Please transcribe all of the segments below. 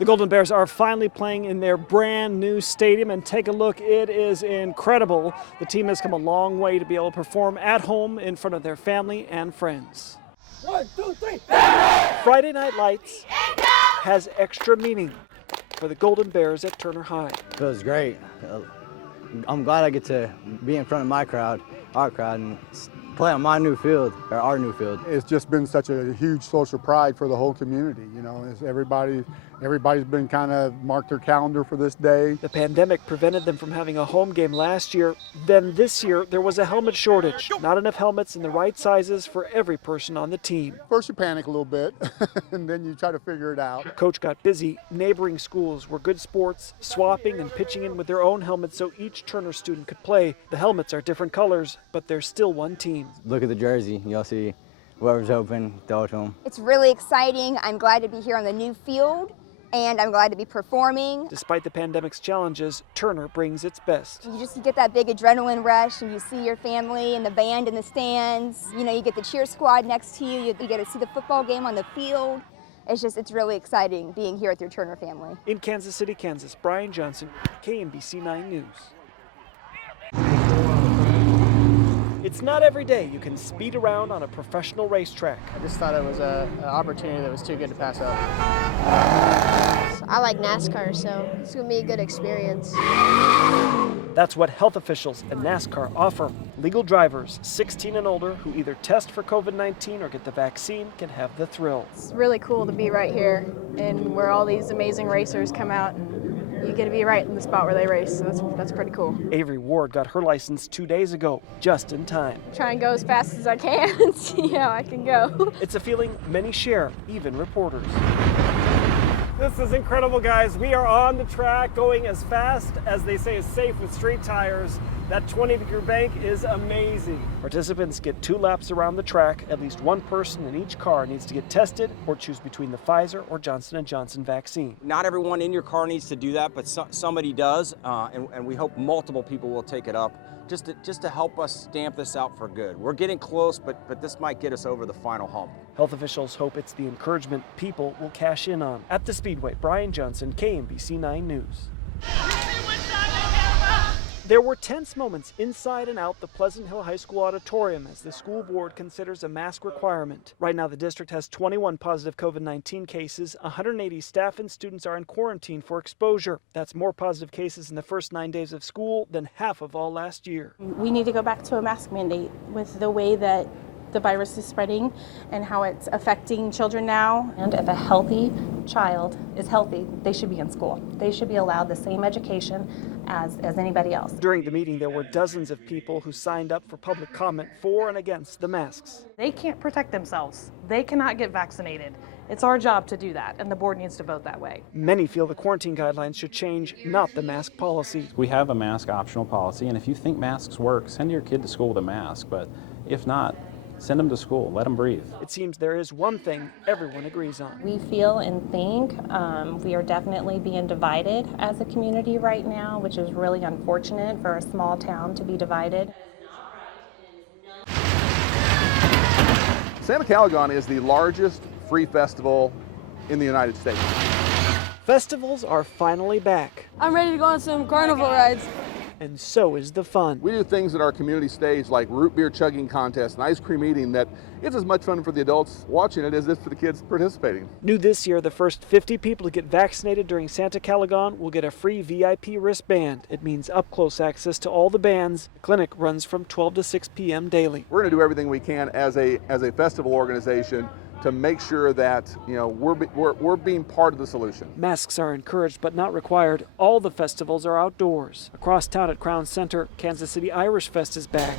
The Golden Bears are finally playing in their brand new stadium, and take a look, it is incredible. The team has come a long way to be able to perform at home in front of their family and friends. 1, 2, 3. Friday Night Lights has extra meaning for the Golden Bears at Turner High. Feels great. I'm glad I get to be in front of my crowd, our crowd, and play on my new field, or our new field. It's just been such a huge social pride for the whole community. You know, everybody's been kind of marked their calendar for this day. The pandemic prevented them from having a home game last year. Then this year, there was a helmet shortage. Not enough helmets in the right sizes for every person on the team. First you panic a little bit, and then you try to figure it out. Coach got busy. Neighboring schools were good sports, swapping and pitching in with their own helmets so each Turner student could play. The helmets are different colors, but they're still one team. Look at the jersey. You'll see whoever's open, throw it to them. It's really exciting. I'm glad to be here on the new field, and I'm glad to be performing. Despite the pandemic's challenges, Turner brings its best. You just get that big adrenaline rush, and you see your family and the band in the stands. You know, you get the cheer squad next to you. You get to see the football game on the field. It's really exciting being here with your Turner family. In Kansas City, Kansas, Brian Johnson, Kmbc 9 News. It's not every day you can speed around on a professional racetrack. I just thought it was an opportunity that was too good to pass up. I like NASCAR, so it's going to be a good experience. That's what health officials and NASCAR offer. Legal drivers 16 and older who either test for COVID-19 or get the vaccine can have the thrill. It's really cool to be right here and where all these amazing racers come out. You get to be right in the spot where they race, so that's pretty cool. Avery Ward got her license 2 days ago, just in time. Try and go as fast as I can and see how I can go. It's a feeling many share, even reporters. This is incredible, guys. We are on the track going as fast as they say is safe with street tires. That 20-degree bank is amazing. Participants get 2 laps around the track. At least one person in each car needs to get tested or choose between the Pfizer or Johnson & Johnson vaccine. Not everyone in your car needs to do that, but somebody does, and we hope multiple people will take it up just to help us stamp this out for good. We're getting close, but this might get us over the final hump. Health officials hope it's the encouragement people will cash in on. At the Speedway, Brian Johnson, Kmbc 9 News. There were tense moments inside and out the Pleasant Hill High School auditorium as the school board considers a mask requirement. Right now, the district has 21 positive COVID-19 cases. 180 staff and students are in quarantine for exposure. That's more positive cases in the first 9 days of school than half of all last year. We need to go back to a mask mandate with the way that the virus is spreading and how it's affecting children now. And if a healthy child is healthy, they should be in school. They should be allowed the same education as anybody else. During the meeting, there were dozens of people who signed up for public comment for and against the masks. They can't protect themselves. They cannot get vaccinated. It's our job to do that, and the board needs to vote that way. Many feel the quarantine guidelines should change, not the mask policy. We have a mask optional policy, and if you think masks work, send your kid to school with a mask, but if not, send them to school, let them breathe. It seems there is one thing everyone agrees on. We feel and think we are definitely being divided as a community right now, which is really unfortunate for a small town to be divided. SANTACALIGON is the largest free festival in the United States. Festivals are finally back. I'm ready to go on some carnival rides. And so is the fun. We do things at our community stage like root beer chugging contests and ice cream eating that it's as much fun for the adults watching it as it is for the kids participating. New this year, the first 50 people to get vaccinated during SANTACALIGON will get a free VIP wristband. It means up-close access to all the bands. The clinic runs from 12 to 6 p.m. daily. We're going to do everything we can as a festival organization to make sure that we're being part of the solution. Masks are encouraged but not required. All the festivals are outdoors. Across town at Crown Center, Kansas City Irish Fest is back.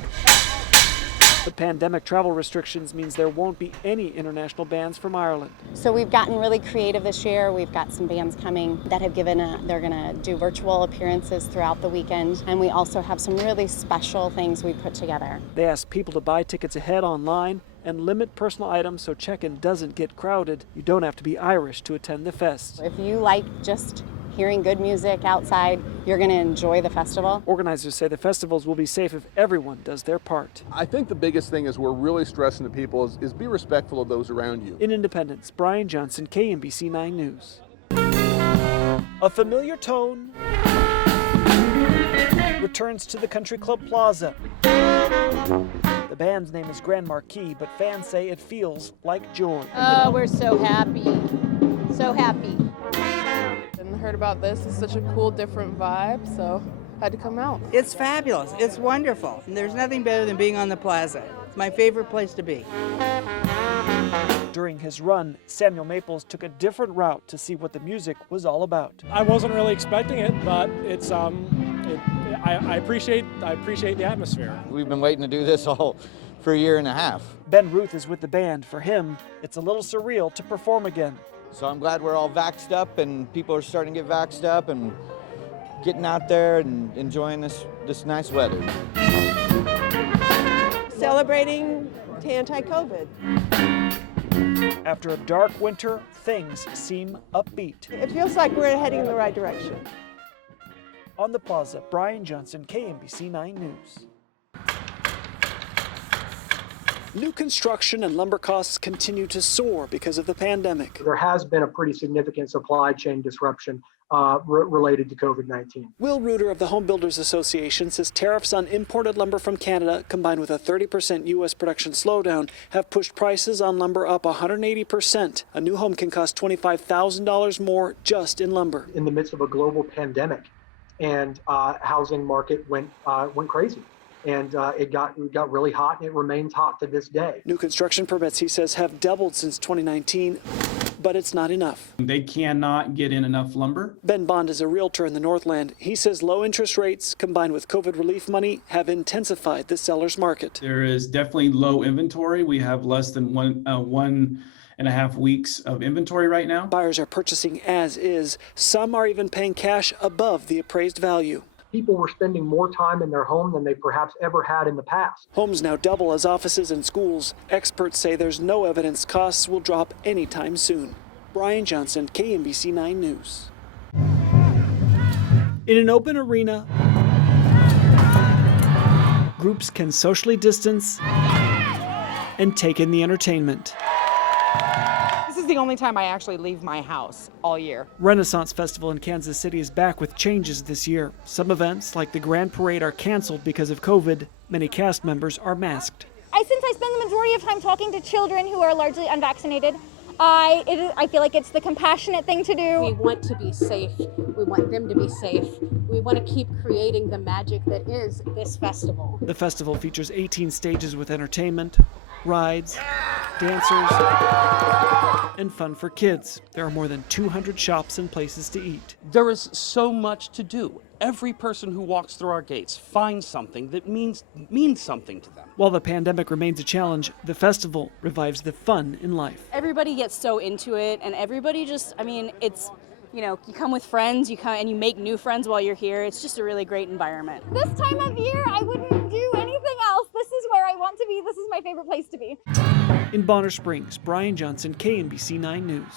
The pandemic travel restrictions means there won't be any international bands from Ireland. So we've gotten really creative this year. We've got some bands coming that have they're going to do virtual appearances throughout the weekend. And we also have some really special things we put together. They ask people to buy tickets ahead online and limit personal items so check-in doesn't get crowded. You don't have to be Irish to attend the fest. If you like just hearing good music outside, you're going to enjoy the festival. Organizers say the festivals will be safe if everyone does their part. I think the biggest thing is we're really stressing to people is be respectful of those around you. In Independence, Brian Johnson, Kmbc 9 News. A familiar tone returns to the Country Club Plaza. The band's name is Grand Marquis, but fans say it feels like joy. Oh, we're so happy. So happy. And heard about this. It's such a cool, different vibe, so I had to come out. It's fabulous. It's wonderful. And there's nothing better than being on the plaza. It's my favorite place to be. During his run, Samuel Maples took a different route to see what the music was all about. I wasn't really expecting it, but it's I appreciate the atmosphere. We've been waiting to do this all for a year and a half. Ben Ruth is with the band. For him, it's a little surreal to perform again. So I'm glad we're all vaxxed up and people are starting to get vaxxed up and getting out there and enjoying this nice weather. Celebrating anti-COVID. After a dark winter, things seem upbeat. It feels like we're heading in the right direction. On the plaza, Brian Johnson, KMBC 9 News. New construction and lumber costs continue to soar because of the pandemic. There has been a pretty significant supply chain disruption related to COVID-19. Will Reuter of the Home Builders Association says tariffs on imported lumber from Canada, combined with a 30% U.S. production slowdown, have pushed prices on lumber up 180%. A new home can cost $25,000 more just in lumber. In the midst of a global pandemic, and housing market went crazy. And it got really hot, and it remains hot to this day. New construction permits, he says, have doubled since 2019, but it's not enough. They cannot get in enough lumber. Ben Bond is a realtor in the Northland. He says low interest rates combined with COVID relief money have intensified the seller's market. There is definitely low inventory. We have less than 1.5 weeks of inventory right now. Buyers are purchasing as is. Some are even paying cash above the appraised value. People were spending more time in their home than they perhaps ever had in the past. Homes now double as offices and schools. Experts say there's no evidence costs will drop anytime soon. Brian Johnson, KMBC 9 News. In an open arena, groups can socially distance and take in the entertainment. This is the only time I actually leave my house all year. Renaissance Festival in Kansas City is back with changes this year. Some events, like the Grand Parade, are canceled because of COVID. Many cast members are masked. Since I spend the majority of time talking to children who are largely unvaccinated, I feel like it's the compassionate thing to do. We want to be safe. We want them to be safe. We want to keep creating the magic that is this festival. The festival features 18 stages with entertainment, rides, dancers, and fun for kids. There are more than 200 shops and places to eat. There is so much to do. Every person who walks through our gates finds something that means something to them. While the pandemic remains a challenge, the festival revives the fun in life. Everybody gets so into it, and everybody just, it's, you come with friends, and you make new friends while you're here. It's just a really great environment. This time of year, I wouldn't do anything else. This is where I want to be. This is my favorite place to be. In Bonner Springs, Brian Johnson, KMBC 9 News.